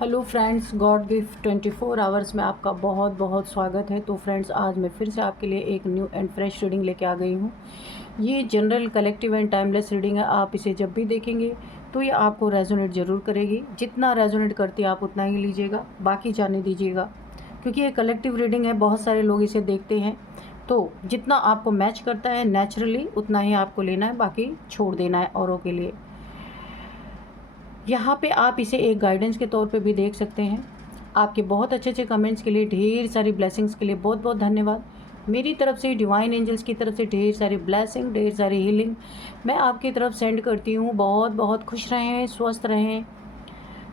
Hello friends, God gift 24 hours में आपका बहुत बहुत स्वागत है। तो फ्रेंड्स, आज मैं फिर से आपके लिए एक न्यू एंड फ्रेश रीडिंग लेके आ गई हूँ। ये general, collective and timeless reading है। आप इसे जब भी देखेंगे तो ये आपको रेजोनेट ज़रूर करेगी। जितना रेजोनेट करती है आप उतना ही लीजिएगा, बाकी जाने दीजिएगा, क्योंकि ये कलेक्टिव रीडिंग है। बहुत सारे लोग इसे देखते हैं, तो जितना आपको मैच करता है नेचुरली उतना ही आपको लेना है, बाकी छोड़ देना है औरों के लिए। यहाँ पे आप इसे एक गाइडेंस के तौर पे भी देख सकते हैं। आपके बहुत अच्छे अच्छे कमेंट्स के लिए, ढेर सारी ब्लेसिंग्स के लिए बहुत बहुत धन्यवाद। मेरी तरफ से, डिवाइन एंजल्स की तरफ से ढेर सारी ब्लेसिंग, ढेर सारी हीलिंग मैं आपकी तरफ सेंड करती हूँ। बहुत बहुत खुश रहें, स्वस्थ रहें।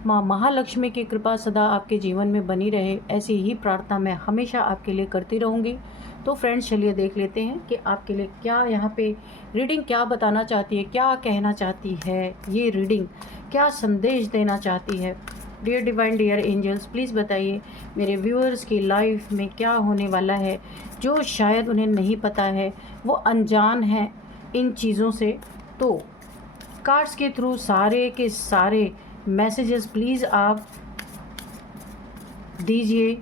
माँ महालक्ष्मी की कृपा सदा आपके जीवन में बनी रहे, ऐसी ही प्रार्थना मैं हमेशा आपके लिए करती रहूँगी। तो फ्रेंड्स, चलिए देख लेते हैं कि आपके लिए क्या यहाँ पे रीडिंग क्या बताना चाहती है, क्या कहना चाहती है ये रीडिंग, क्या संदेश देना चाहती है। Dear divine, dear angels, please बताइए मेरे व्यूअर्स की लाइफ में क्या होने वाला है, जो शायद उन्हें नहीं पता है, वो अनजान है इन चीज़ों से। तो कार्ड्स के थ्रू सारे के सारे मैसेजेस प्लीज़ आप दीजिए।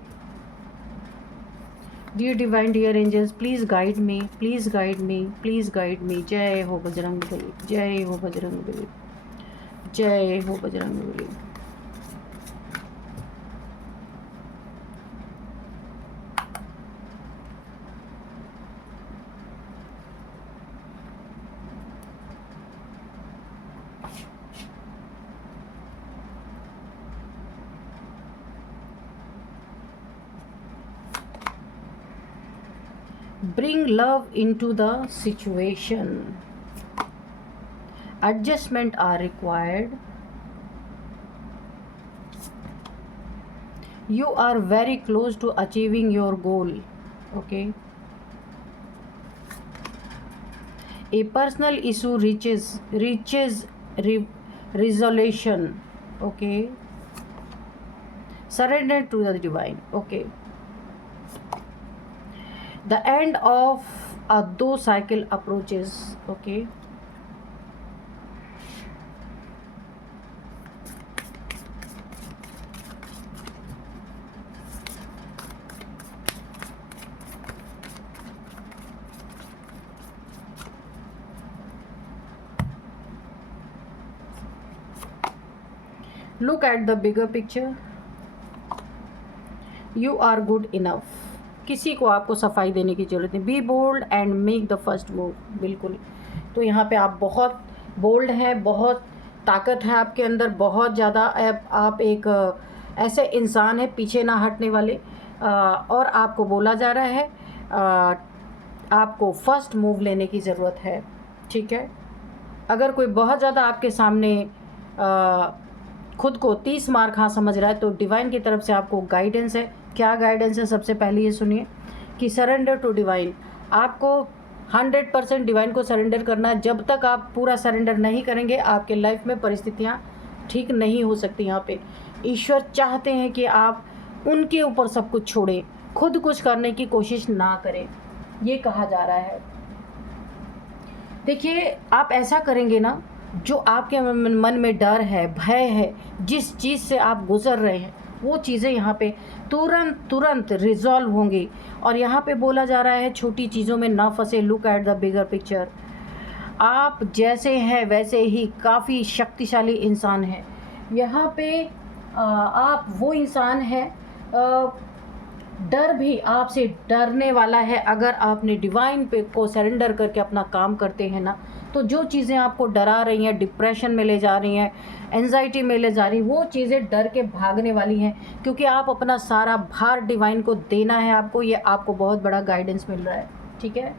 Dear divine, dear angels, please guide me, please guide me, please guide me. जय हो बजरंग बली, जय हो बजरंग बली, जय हो Bajrang Bali. Bring love into the situation. Adjustment are required. You are very close to achieving your goal. Okay. A personal issue reaches resolution. Okay. Surrender to the divine. Okay. The end of a do cycle approaches. Okay. Look at the bigger picture. You are good enough. किसी को आपको सफाई देने की ज़रूरत नहीं। Be bold and make the first move. बिल्कुल। तो यहाँ पे आप बहुत बोल्ड हैं, बहुत ताकत है आपके अंदर, बहुत ज़्यादा। आप एक ऐसे इंसान है पीछे ना हटने वाले। और आपको बोला जा रहा है आपको फर्स्ट मूव लेने की ज़रूरत है। ठीक है। अगर कोई बहुत ज़्यादा आपके सामने खुद को 30 मार खा समझ रहा है, तो डिवाइन की तरफ से आपको गाइडेंस है। क्या गाइडेंस है? सबसे पहले ये सुनिए कि सरेंडर टू डिवाइन। आपको 100% डिवाइन को सरेंडर करना है। जब तक आप पूरा सरेंडर नहीं करेंगे, आपके लाइफ में परिस्थितियाँ ठीक नहीं हो सकती। यहाँ पे ईश्वर चाहते हैं कि आप उनके ऊपर सब कुछ छोड़ें, खुद कुछ करने की कोशिश ना करें, ये कहा जा रहा है। देखिए, आप ऐसा करेंगे ना, जो आपके मन में डर है, भय है, जिस चीज़ से आप गुजर रहे हैं, वो चीज़ें यहाँ पे तुरंत रिजॉल्व होंगी। और यहाँ पे बोला जा रहा है छोटी चीज़ों में ना फंसे। Look at the bigger picture. आप जैसे हैं वैसे ही काफ़ी शक्तिशाली इंसान हैं। यहाँ पे आप वो इंसान हैं, डर भी आपसे डरने वाला है। अगर आपने डिवाइन पे को सरेंडर करके अपना काम करते हैं ना, तो जो चीज़ें आपको डरा रही हैं, डिप्रेशन में ले जा रही हैं, एंजाइटी में ले जा रही, वो चीज़ें डर के भागने वाली हैं, क्योंकि आप अपना सारा भार डिवाइन को देना है आपको। ये आपको बहुत बड़ा गाइडेंस मिल रहा है। ठीक है।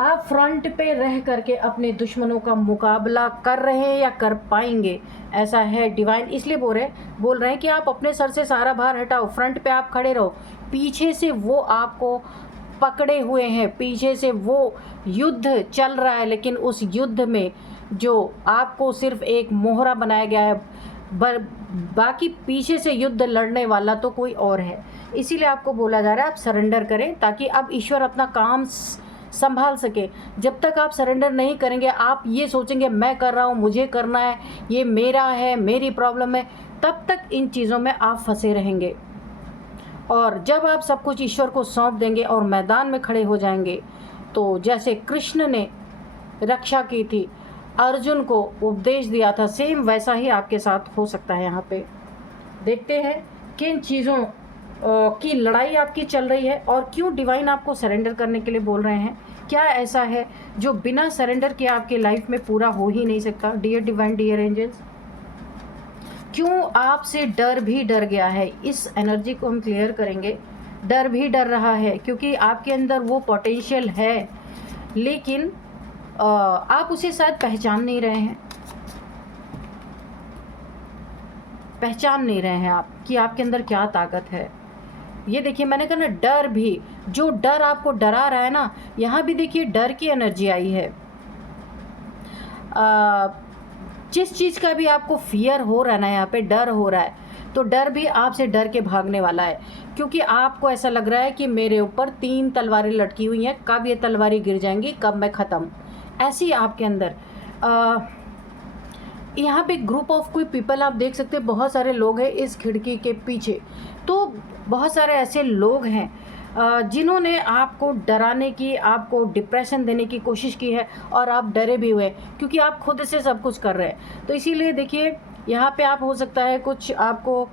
आप फ्रंट पे रह करके अपने दुश्मनों का मुकाबला कर रहे हैं या कर पाएंगे, ऐसा है। डिवाइन इसलिए बोल रहे हैं कि आप अपने सर से सारा भार हटाओ, फ्रंट पे आप खड़े रहो। पीछे से वो आपको पकड़े हुए हैं, पीछे से वो युद्ध चल रहा है, लेकिन उस युद्ध में जो आपको सिर्फ एक मोहरा बनाया गया है, बाकी पीछे से युद्ध लड़ने वाला तो कोई और है। इसीलिए आपको बोला जा रहा है आप सरेंडर करें, ताकि अब ईश्वर अपना काम संभाल सके। जब तक आप सरेंडर नहीं करेंगे, आप ये सोचेंगे मैं कर रहा हूँ, मुझे करना है, ये मेरा है, मेरी प्रॉब्लम है, तब तक इन चीज़ों में आप फंसे रहेंगे। और जब आप सब कुछ ईश्वर को सौंप देंगे और मैदान में खड़े हो जाएंगे, तो जैसे कृष्ण ने रक्षा की थी, अर्जुन को उपदेश दिया था, सेम वैसा ही आपके साथ हो सकता है। यहाँ पे देखते हैं किन चीज़ों की लड़ाई आपकी चल रही है और क्यों डिवाइन आपको सरेंडर करने के लिए बोल रहे हैं। क्या ऐसा है जो बिना सरेंडर के आपके लाइफ में पूरा हो ही नहीं सकता। डियर डिवाइन, डियर एंजल्स, क्यों आपसे डर भी डर गया है, इस एनर्जी को हम क्लियर करेंगे। डर भी डर रहा है क्योंकि आपके अंदर वो पोटेंशियल है, लेकिन आप उसे शायद पहचान नहीं रहे हैं। पहचान नहीं रहे हैं आप कि आपके अंदर क्या ताकत है। ये देखिए, मैंने कहा ना, डर भी, जो डर आपको डरा रहा है ना, यहाँ भी देखिए डर की एनर्जी आई है। जिस चीज़ का भी आपको फियर हो रहा है ना, यहाँ पे डर हो रहा है, तो डर भी आपसे डर के भागने वाला है। क्योंकि आपको ऐसा लग रहा है कि मेरे ऊपर 3 तलवारें लटकी हुई हैं, कब ये तलवारें गिर जाएंगी, कब मैं ख़त्म। ऐसी आपके अंदर यहाँ पे ग्रुप ऑफ कोई पीपल आप देख सकते हैं, बहुत सारे लोग हैं इस खिड़की के पीछे। तो बहुत सारे ऐसे लोग हैं जिन्होंने आपको डराने की, आपको डिप्रेशन देने की कोशिश की है और आप डरे भी हुए क्योंकि आप खुद से सब कुछ कर रहे हैं। तो इसीलिए देखिए, यहाँ पे आप हो सकता है कुछ आपको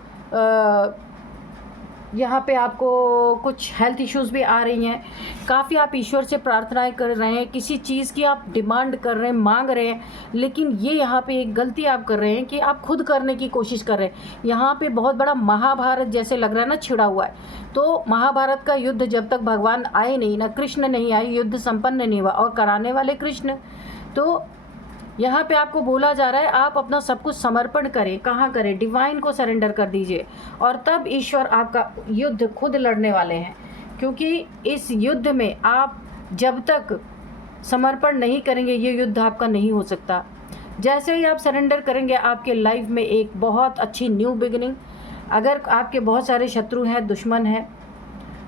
यहाँ पे आपको कुछ हेल्थ इश्यूज़ भी आ रही हैं। काफ़ी आप ईश्वर से प्रार्थनाएं कर रहे हैं, किसी चीज़ की आप डिमांड कर रहे हैं, मांग रहे हैं, लेकिन ये यहाँ पे एक गलती आप कर रहे हैं कि आप खुद करने की कोशिश कर रहे हैं। यहाँ पे बहुत बड़ा महाभारत जैसे लग रहा है ना, छिड़ा हुआ है। तो महाभारत का युद्ध जब तक भगवान आए नहीं ना, कृष्ण नहीं आए, युद्ध संपन्न नहीं हुआ, और कराने वाले कृष्ण। तो यहाँ पे आपको बोला जा रहा है आप अपना सब कुछ समर्पण करें। कहाँ करें? डिवाइन को सरेंडर कर दीजिए, और तब ईश्वर आपका युद्ध खुद लड़ने वाले हैं। क्योंकि इस युद्ध में आप जब तक समर्पण नहीं करेंगे, ये युद्ध आपका नहीं हो सकता। जैसे ही आप सरेंडर करेंगे, आपके लाइफ में एक बहुत अच्छी न्यू बिगिनिंग। अगर आपके बहुत सारे शत्रु हैं, दुश्मन हैं,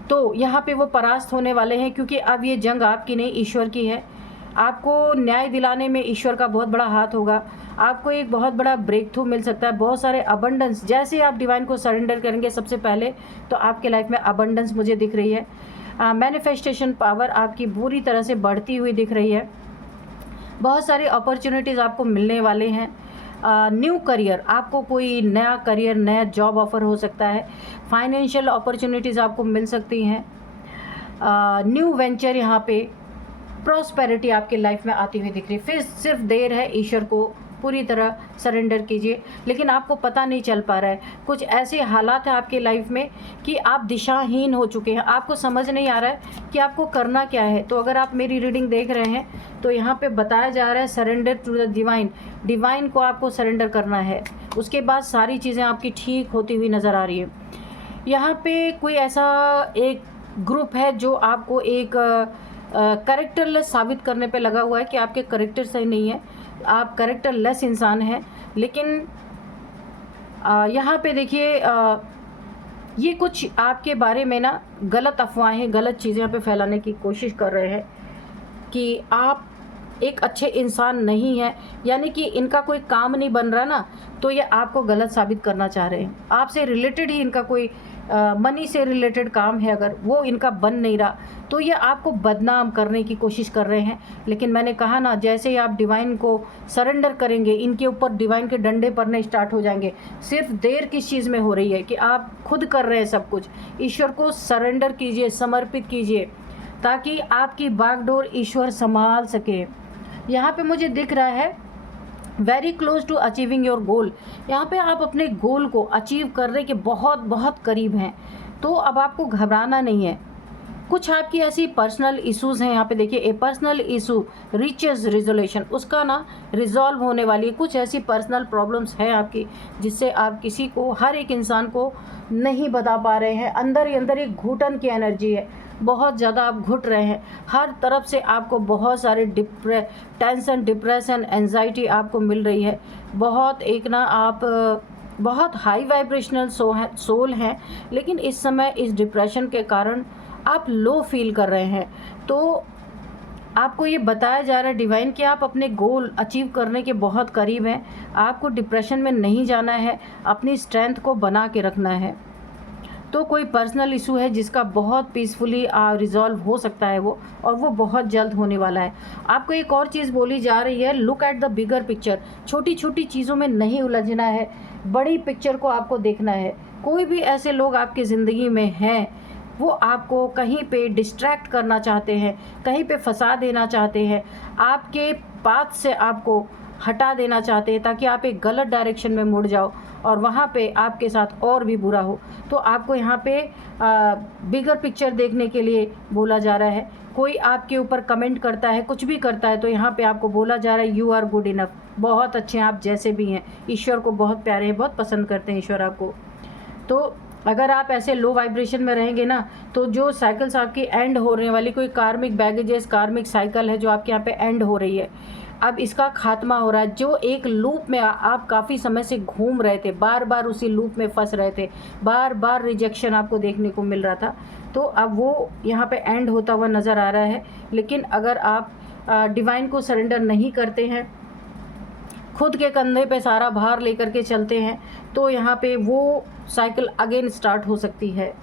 तो यहाँ पे वो परास्त होने वाले हैं, क्योंकि अब ये जंग आपकी नहीं, ईश्वर की है। आपको न्याय दिलाने में ईश्वर का बहुत बड़ा हाथ होगा। आपको एक बहुत बड़ा ब्रेक थ्रू मिल सकता है, बहुत सारे अबंडेंस। जैसे आप डिवाइन को सरेंडर करेंगे सबसे पहले, तो आपके लाइफ में अबंडेंस मुझे दिख रही है। मैनिफेस्टेशन पावर आपकी पूरी तरह से बढ़ती हुई दिख रही है। बहुत सारी अपॉर्चुनिटीज़ आपको मिलने वाले हैं। न्यू करियर, आपको कोई नया करियर, नया जॉब ऑफर हो सकता है। फाइनेंशियल अपॉर्चुनिटीज़ आपको मिल सकती हैं। न्यू वेंचर, यहाँ पे प्रॉस्पेरिटी आपके लाइफ में आती हुई दिख रही है। फिर सिर्फ देर है, ईश्वर को पूरी तरह सरेंडर कीजिए। लेकिन आपको पता नहीं चल पा रहा है, कुछ ऐसे हालात हैं आपके लाइफ में कि आप दिशाहीन हो चुके हैं, आपको समझ नहीं आ रहा है कि आपको करना क्या है। तो अगर आप मेरी रीडिंग देख रहे हैं, तो यहाँ पे बताया जा रहा है surrender to the divine. Divine को आपको सरेंडर करना है, उसके बाद सारी चीज़ें आपकी ठीक होती हुई नज़र आ रही है। यहाँ पे कोई ऐसा एक ग्रुप है जो आपको एक करेक्टरलेस साबित करने पे लगा हुआ है कि आपके करेक्टर सही नहीं है, आप करेक्टरलेस इंसान हैं। लेकिन यहाँ पे देखिए, ये कुछ आपके बारे में ना गलत अफवाहें, गलत चीज़ें यहाँ पे फैलाने की कोशिश कर रहे हैं कि आप एक अच्छे इंसान नहीं है, यानी कि इनका कोई काम नहीं बन रहा ना, तो ये आपको गलत साबित करना चाह रहे हैं। आपसे रिलेटेड ही इनका कोई मनी से रिलेटेड काम है, अगर वो इनका बन नहीं रहा, तो ये आपको बदनाम करने की कोशिश कर रहे हैं। लेकिन मैंने कहा ना, जैसे ही आप डिवाइन को सरेंडर करेंगे, इनके ऊपर डिवाइन के डंडे पड़ने स्टार्ट हो जाएंगे। सिर्फ देर किस चीज़ में हो रही है कि आप खुद कर रहे हैं सब कुछ। ईश्वर को सरेंडर कीजिए, समर्पित कीजिए, ताकि आपकी बागडोर ईश्वर संभाल सके। यहाँ पे मुझे दिख रहा है very close to achieving your goal. यहाँ पे आप अपने गोल को अचीव करने के बहुत बहुत करीब हैं। तो अब आपको घबराना नहीं है। कुछ आपकी ऐसी पर्सनल इश्यूज़ हैं, यहाँ पे देखिए, ए पर्सनल इशू रीचेस रिजोल्यूशन, उसका ना रिजॉल्व होने वाली है। कुछ ऐसी पर्सनल प्रॉब्लम्स हैं आपकी जिससे आप किसी को, हर एक इंसान को नहीं बता पा रहे हैं। अंदर ही अंदर एक घुटन की एनर्जी है, बहुत ज़्यादा आप घुट रहे हैं। हर तरफ से आपको बहुत सारे टेंशन, डिप्रेशन, एंजाइटी आपको मिल रही है। बहुत एक ना आप बहुत हाई वाइब्रेशनल सोल हैं, लेकिन इस समय इस डिप्रेशन के कारण आप लो फील कर रहे हैं। तो आपको ये बताया जा रहा है डिवाइन कि आप अपने गोल अचीव करने के बहुत करीब हैं। आपको डिप्रेशन में नहीं जाना है, अपनी स्ट्रेंथ को बना के रखना है। तो कोई पर्सनल इशू है जिसका बहुत पीसफुली रिजॉल्व हो सकता है वो, और वो बहुत जल्द होने वाला है। आपको एक और चीज़ बोली जा रही है, look at the bigger picture. छोटी छोटी चीज़ों में नहीं उलझना है, बड़ी पिक्चर को आपको देखना है। कोई भी ऐसे लोग आपकी ज़िंदगी में हैं, वो आपको कहीं पे डिस्ट्रैक्ट करना चाहते हैं, कहीं पे फंसा देना चाहते हैं, आपके पाथ से आपको हटा देना चाहते हैं ताकि आप एक गलत डायरेक्शन में मुड़ जाओ और वहाँ पे आपके साथ और भी बुरा हो। तो आपको यहाँ पे बिगर पिक्चर देखने के लिए बोला जा रहा है। कोई आपके ऊपर कमेंट करता है, कुछ भी करता है, तो यहाँ पे आपको बोला जा रहा है यू आर गुड इनफ, बहुत अच्छे हैं आप जैसे भी हैं। ईश्वर को बहुत प्यारे हैं, बहुत पसंद करते हैं ईश्वर आपको। तो अगर आप ऐसे लो वाइब्रेशन में रहेंगे ना, तो जो साइकिल्स आपकी एंड होने वाली, कोई कार्मिक बैगेजेस, कार्मिक साइकिल है जो आपके यहाँ पे एंड हो रही है, अब इसका खात्मा हो रहा है। जो एक लूप में आप काफ़ी समय से घूम रहे थे, बार बार उसी लूप में फंस रहे थे, बार बार रिजेक्शन आपको देखने को मिल रहा था, तो अब वो यहाँ पे एंड होता हुआ नज़र आ रहा है। लेकिन अगर आप डिवाइन को सरेंडर नहीं करते हैं, खुद के कंधे पे सारा भार लेकर के चलते हैं, तो यहाँ पे वो साइकिल अगेन स्टार्ट हो सकती है।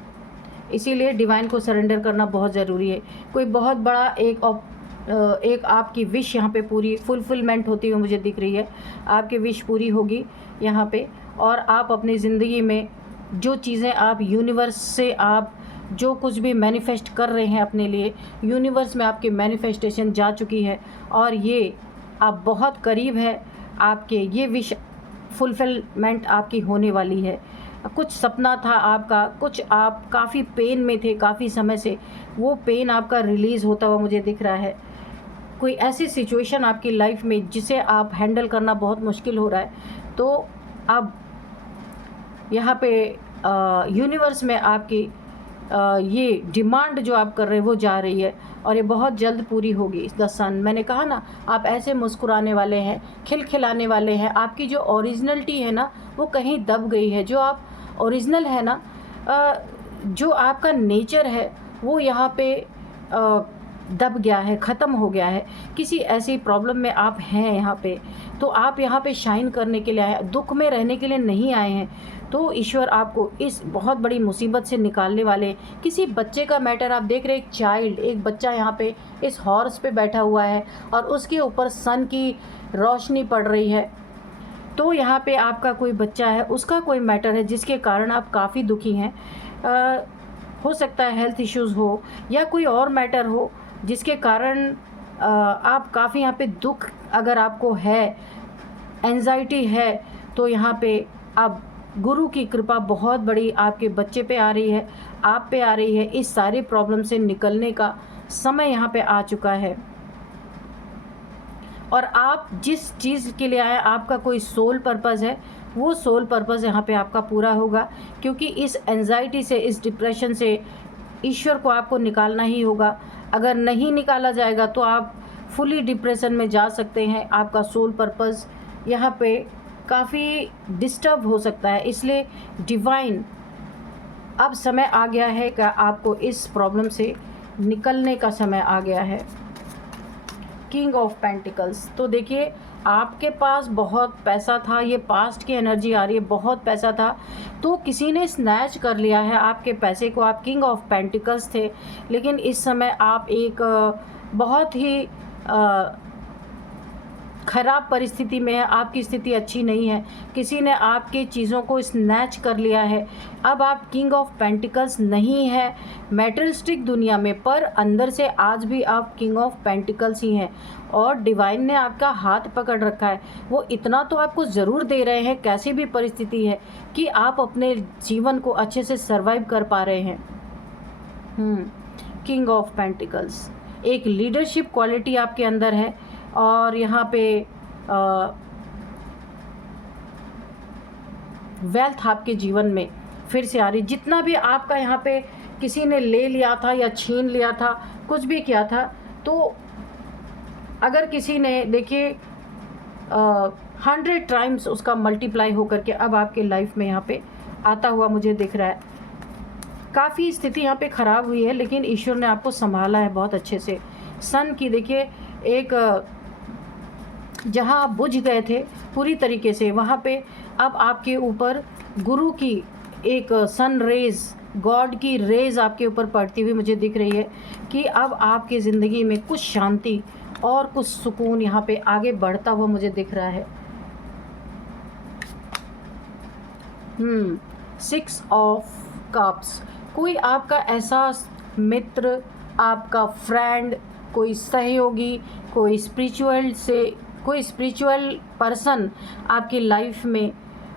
इसीलिए डिवाइन को सरेंडर करना बहुत ज़रूरी है। कोई बहुत बड़ा एक आपकी विश यहाँ पे पूरी फुलफिलमेंट होती हुई मुझे दिख रही है। आपकी विश पूरी होगी यहाँ पे, और आप अपनी ज़िंदगी में जो चीज़ें आप यूनिवर्स से आप जो कुछ भी मैनिफेस्ट कर रहे हैं अपने लिए, यूनिवर्स में आपकी मैनिफेस्टेशन जा चुकी है और ये आप बहुत करीब है, आपके ये विश फुलफिलमेंट आपकी होने वाली है। कुछ सपना था आपका, कुछ आप काफ़ी पेन में थे काफ़ी समय से, वो पेन आपका रिलीज़ होता हुआ मुझे दिख रहा है। कोई ऐसी सिचुएशन आपकी लाइफ में जिसे आप हैंडल करना बहुत मुश्किल हो रहा है, तो अब यहाँ पे यूनिवर्स में आपकी ये डिमांड जो आप कर रहे हैं वो जा रही है और ये बहुत जल्द पूरी होगी। द सन, मैंने कहा ना, आप ऐसे मुस्कुराने वाले हैं, खिलखिलाने वाले हैं। आपकी जो ओरिजिनलिटी है ना, वो कहीं दब गई है। जो आप ओरिजिनल है ना, जो आपका नेचर है, वो यहाँ पे दब गया है, ख़त्म हो गया है। किसी ऐसी प्रॉब्लम में आप हैं यहाँ पे, तो आप यहाँ पे शाइन करने के लिए आए हैं, दुख में रहने के लिए नहीं आए हैं। तो ईश्वर आपको इस बहुत बड़ी मुसीबत से निकालने वाले। किसी बच्चे का मैटर आप देख रहे हैं, एक चाइल्ड, एक बच्चा यहाँ पे इस हॉर्स पे बैठा हुआ है और उसके ऊपर सन की रोशनी पड़ रही है। तो यहाँ पे आपका कोई बच्चा है, उसका कोई मैटर है जिसके कारण आप काफ़ी दुखी हैं। हो सकता है हेल्थ इश्यूज़ हो या कोई और मैटर हो जिसके कारण आप काफ़ी यहाँ पे दुख अगर आपको है, एंजाइटी है, तो यहाँ पे अब गुरु की कृपा बहुत बड़ी आपके बच्चे पे आ रही है, आप पे आ रही है। इस सारी प्रॉब्लम से निकलने का समय यहाँ पे आ चुका है और आप जिस चीज़ के लिए आए, आपका कोई सोल पर्पज़ है, वो सोल पर्पज़ यहाँ पे आपका पूरा होगा। क्योंकि इस एंजाइटी से, इस डिप्रेशन से ईश्वर को आपको निकालना ही होगा। अगर नहीं निकाला जाएगा तो आप फुली डिप्रेशन में जा सकते हैं। आपका सोल पर्पज़ यहाँ पे काफ़ी डिस्टर्ब हो सकता है। इसलिए डिवाइन, अब समय आ गया है कि आपको इस प्रॉब्लम से निकलने का समय आ गया है। किंग ऑफ पेंटिकल्स, तो देखिए आपके पास बहुत पैसा था, ये पास्ट की एनर्जी आ रही है, बहुत पैसा था, तो किसी ने स्नैच कर लिया है आपके पैसे को। आप किंग ऑफ पेंटिकल्स थे, लेकिन इस समय आप एक बहुत ही ख़राब परिस्थिति में है। आपकी स्थिति अच्छी नहीं है, किसी ने आपकी चीज़ों को स्नैच कर लिया है। अब आप किंग ऑफ पेंटिकल्स नहीं है मैटेरियलिस्टिक दुनिया में, पर अंदर से आज भी आप किंग ऑफ पेंटिकल्स ही हैं और डिवाइन ने आपका हाथ पकड़ रखा है। वो इतना तो आपको ज़रूर दे रहे हैं, कैसी भी परिस्थिति है, कि आप अपने जीवन को अच्छे से सर्वाइव कर पा रहे हैं। किंग ऑफ पेंटिकल्स, एक लीडरशिप क्वालिटी आपके अंदर है और यहाँ पे वेल्थ आपके जीवन में फिर से आ रही। जितना भी आपका यहाँ पे किसी ने ले लिया था या छीन लिया था, कुछ भी किया था, तो अगर किसी ने, देखिए 100 टाइम्स उसका मल्टीप्लाई होकर के अब आपके लाइफ में यहाँ पे आता हुआ मुझे दिख रहा है। काफ़ी स्थिति यहाँ पे ख़राब हुई है, लेकिन ईश्वर ने आपको संभाला है बहुत अच्छे से। सन की देखिए एक जहाँ आप बुझ गए थे पूरी तरीके से, वहाँ पे अब आपके ऊपर गुरु की एक सन रेज़, गॉड की रेज़ आपके ऊपर पड़ती हुई मुझे दिख रही है कि अब आपकी ज़िंदगी में कुछ शांति और कुछ सुकून यहाँ पे आगे बढ़ता हुआ मुझे दिख रहा है। 6 ऑफ कप्स, कोई आपका ऐसा मित्र, आपका फ्रेंड, कोई सहयोगी, कोई स्पिरिचुअल पर्सन आपकी लाइफ में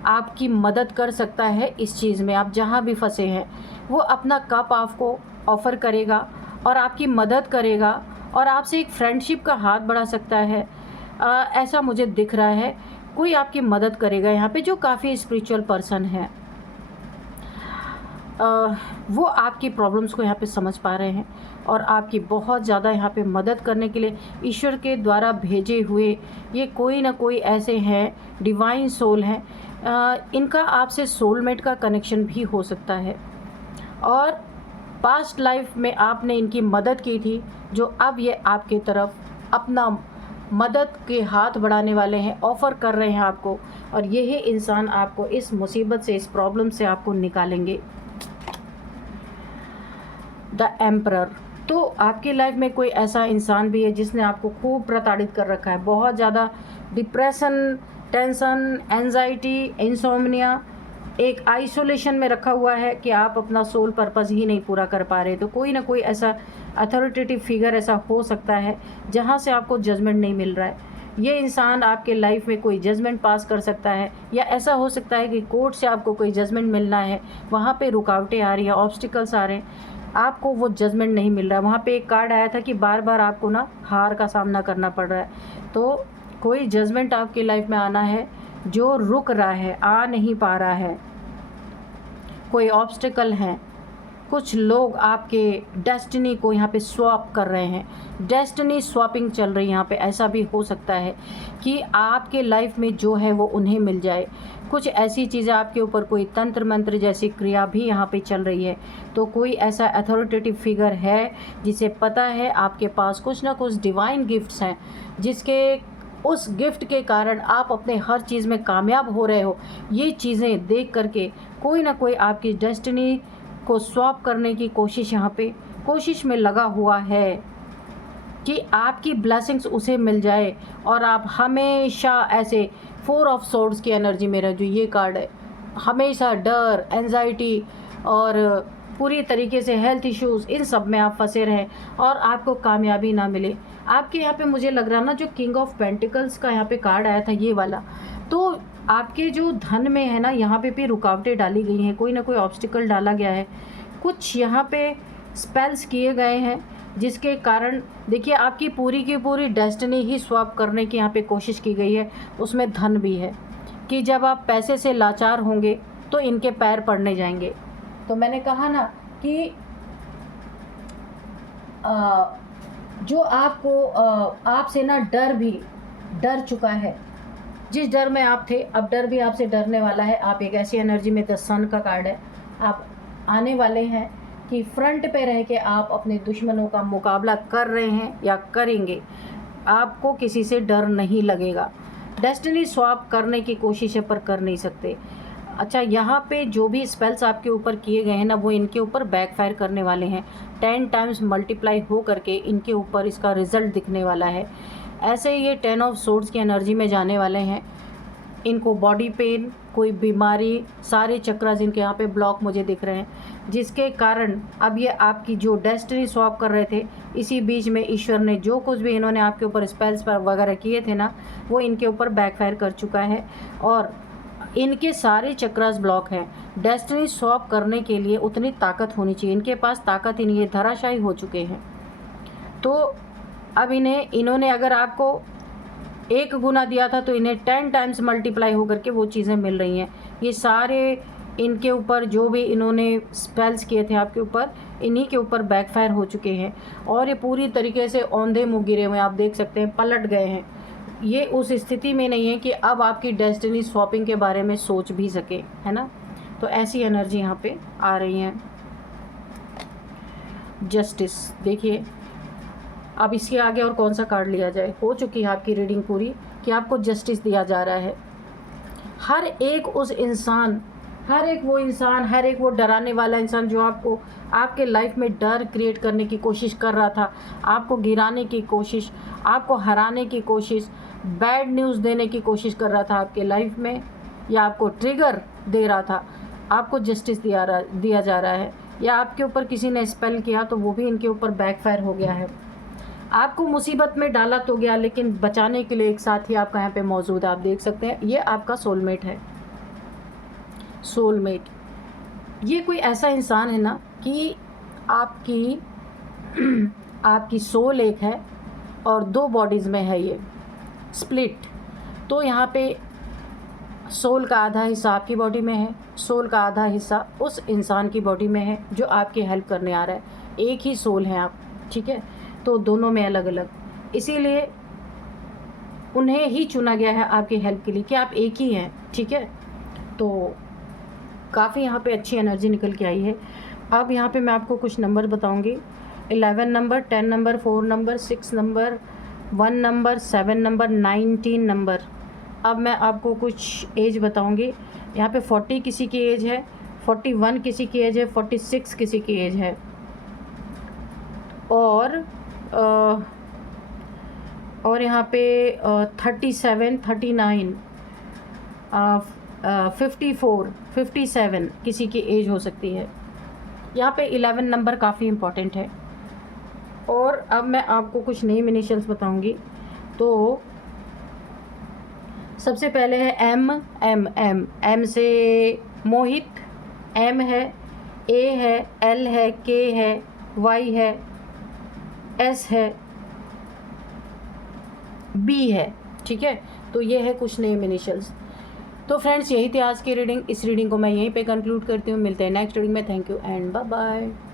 आपकी मदद कर सकता है इस चीज़ में। आप जहाँ भी फंसे हैं वो अपना कप आपको ऑफ़र करेगा और आपकी मदद करेगा और आपसे एक फ्रेंडशिप का हाथ बढ़ा सकता है। ऐसा मुझे दिख रहा है, कोई आपकी मदद करेगा यहाँ पे जो काफ़ी स्पिरिचुअल पर्सन है। वो आपकी प्रॉब्लम्स को यहाँ पे समझ पा रहे हैं और आपकी बहुत ज़्यादा यहाँ पे मदद करने के लिए ईश्वर के द्वारा भेजे हुए ये कोई ना कोई ऐसे हैं, डिवाइन सोल हैं। इनका आपसे सोलमेट का कनेक्शन भी हो सकता है और पास्ट लाइफ में आपने इनकी मदद की थी, जो अब ये आपके तरफ अपना मदद के हाथ बढ़ाने वाले हैं, ऑफ़र कर रहे हैं आपको, और यही इंसान आपको इस मुसीबत से, इस प्रॉब्लम से आपको निकालेंगे। द एम्परर, तो आपकी लाइफ में कोई ऐसा इंसान भी है जिसने आपको खूब प्रताड़ित कर रखा है, बहुत ज़्यादा डिप्रेशन, टेंशन, एंजाइटी, इंसोम्निया, एक आइसोलेशन में रखा हुआ है कि आप अपना सोल पर्पस ही नहीं पूरा कर पा रहे। तो कोई ना कोई ऐसा अथॉरिटेटिव फिगर ऐसा हो सकता है जहाँ से आपको जजमेंट नहीं मिल रहा है। ये इंसान आपके लाइफ में कोई जजमेंट पास कर सकता है, या ऐसा हो सकता है कि कोर्ट से आपको कोई जजमेंट मिलना है, वहाँ पे रुकावटें आ रही हैं, ऑब्स्टिकल्स आ रहे हैं, आपको वो जजमेंट नहीं मिल रहा है। वहाँ पे एक कार्ड आया था कि बार बार आपको ना हार का सामना करना पड़ रहा है। तो कोई जजमेंट आपकी लाइफ में आना है जो रुक रहा है, आ नहीं पा रहा है, कोई ऑब्स्टिकल हैं। कुछ लोग आपके डेस्टिनी को यहाँ पे स्वैप कर रहे हैं, डेस्टिनी स्वैपिंग चल रही है यहाँ पे। ऐसा भी हो सकता है कि आपके लाइफ में जो है वो उन्हें मिल जाए। कुछ ऐसी चीज़ें आपके ऊपर, कोई तंत्र मंत्र जैसी क्रिया भी यहाँ पे चल रही है। तो कोई ऐसा अथॉरिटेटिव फिगर है जिसे पता है आपके पास कुछ ना कुछ डिवाइन गिफ्ट्स हैं, जिसके उस गिफ्ट के कारण आप अपने हर चीज़ में कामयाब हो रहे हो। ये चीज़ें देख करके कोई ना कोई आपकी डेस्टिनी को स्वैप करने की कोशिश में लगा हुआ है कि आपकी ब्लेसिंग्स उसे मिल जाए और आप हमेशा ऐसे 4 ऑफ सोर्ड्स की एनर्जी में रहे। जो ये कार्ड है, हमेशा डर, एंजाइटी और पूरी तरीके से हेल्थ इश्यूज़, इन सब में आप फंसे रहें और आपको कामयाबी ना मिले। आपके यहाँ पे मुझे लग रहा ना, जो किंग ऑफ पेंटिकल्स का यहाँ पे कार्ड आया था ये वाला, तो आपके जो धन में है ना, यहाँ पे भी रुकावटें डाली गई हैं, कोई ना कोई ऑब्स्टिकल डाला गया है, कुछ यहाँ पे स्पेल्स किए गए हैं जिसके कारण देखिए आपकी पूरी की पूरी डेस्टिनी ही स्वैप करने की यहाँ पे कोशिश की गई है। उसमें धन भी है कि जब आप पैसे से लाचार होंगे तो इनके पैर पड़ने जाएंगे। तो मैंने कहा ना कि जो आपको आपसे ना डर चुका है, जिस डर में आप थे अब डर भी आपसे डरने वाला है। आप एक ऐसी एनर्जी में, द सन का कार्ड है, आप आने वाले हैं कि फ्रंट पे रह के आप अपने दुश्मनों का मुकाबला कर रहे हैं या करेंगे। आपको किसी से डर नहीं लगेगा। डेस्टिनी स्वैप करने की कोशिश है पर कर नहीं सकते। अच्छा, यहाँ पे जो भी स्पेल्स आपके ऊपर किए गए हैं ना, वो इनके ऊपर बैकफायर करने वाले हैं। 10 टाइम्स मल्टीप्लाई हो करके इनके ऊपर इसका रिज़ल्ट दिखने वाला है। ऐसे ये 10 ऑफ सोर्ड्स की एनर्जी में जाने वाले हैं। इनको बॉडी पेन, कोई बीमारी, सारे चक्रास इनके यहाँ पे ब्लॉक मुझे दिख रहे हैं, जिसके कारण अब ये आपकी जो डेस्टिनी स्वैप कर रहे थे, इसी बीच में ईश्वर ने जो कुछ भी इन्होंने आपके ऊपर स्पेल्स पर वगैरह किए थे ना, वो इनके ऊपर बैकफायर कर चुका है और इनके सारे चक्रास ब्लॉक हैं। डेस्टिनी स्वैप करने के लिए उतनी ताकत होनी चाहिए, इनके पास ताकत ही नहीं है, धराशायी हो चुके हैं। तो अब इन्होंने अगर आपको 1 गुना दिया था तो इन्हें 10 टाइम्स मल्टीप्लाई हो करके वो चीज़ें मिल रही हैं। ये सारे इनके ऊपर जो भी इन्होंने स्पेल्स किए थे आपके ऊपर, इन्हीं के ऊपर बैकफायर हो चुके हैं और ये पूरी तरीके से औंधे मुँह गिरे हुए हैं। आप देख सकते हैं पलट गए हैं। ये उस स्थिति में नहीं है कि अब आपकी डेस्टिनी स्वैपिंग के बारे में सोच भी सके, है ना। तो ऐसी एनर्जी यहाँ पे आ रही है। जस्टिस, देखिए अब इसके आगे और कौन सा कार्ड लिया जाए? हो चुकी है आपकी रीडिंग पूरी कि आपको जस्टिस दिया जा रहा है। हर एक उस इंसान, हर एक वो इंसान, हर एक वो डराने वाला इंसान जो आपको आपके लाइफ में डर क्रिएट करने की कोशिश कर रहा था, आपको गिराने की कोशिश, आपको हराने की कोशिश, बैड न्यूज़ देने की कोशिश कर रहा था आपके लाइफ में, या आपको ट्रिगर दे रहा था, आपको जस्टिस दिया जा रहा है। या आपके ऊपर किसी ने स्पेल किया तो वो भी इनके ऊपर बैकफायर हो गया है। आपको मुसीबत में डाला तो गया, लेकिन बचाने के लिए एक साथी आपका यहाँ पे मौजूद है। आप देख सकते हैं ये आपका सोलमेट है। सोलमेट ये कोई ऐसा इंसान है ना कि आपकी सोल एक है और 2 बॉडीज़ में है ये स्प्लिट। तो यहाँ पे सोल का आधा हिस्सा आपकी बॉडी में है, सोल का आधा हिस्सा उस इंसान की बॉडी में है जो आपकी हेल्प करने आ रहा है। एक ही सोल है आप, ठीक है? तो दोनों में अलग अलग, इसीलिए उन्हें ही चुना गया है आपकी हेल्प के लिए कि आप एक ही हैं, ठीक है? तो काफ़ी यहाँ पे अच्छी एनर्जी निकल के आई है। अब यहाँ पे मैं आपको कुछ नंबर बताऊँगी। 11 number, 10 number, 4 number, 6 number, 1 number, 7 number, 19 number. अब मैं आपको कुछ एज बताऊँगी। यहाँ पे 40 किसी की एज है, 41 किसी की एज है, 46 किसी की एज है, और यहाँ पे 37, 39, 54, 57 किसी की एज हो सकती है। यहाँ पे 11 नंबर काफ़ी इम्पॉर्टेंट है। और अब मैं आपको कुछ नेम इनिशियल्स बताऊंगी। तो सबसे पहले है एम। एम से मोहित, एम है, ए है, एल है, के है, वाई है, एस है, बी है, ठीक है? तो ये है कुछ नेम इनिशियल्स। तो फ्रेंड्स, यही थी आज की रीडिंग। इस रीडिंग को मैं यहीं पे कंक्लूड करती हूँ। मिलते हैं नेक्स्ट रीडिंग में। Thank you and bye bye.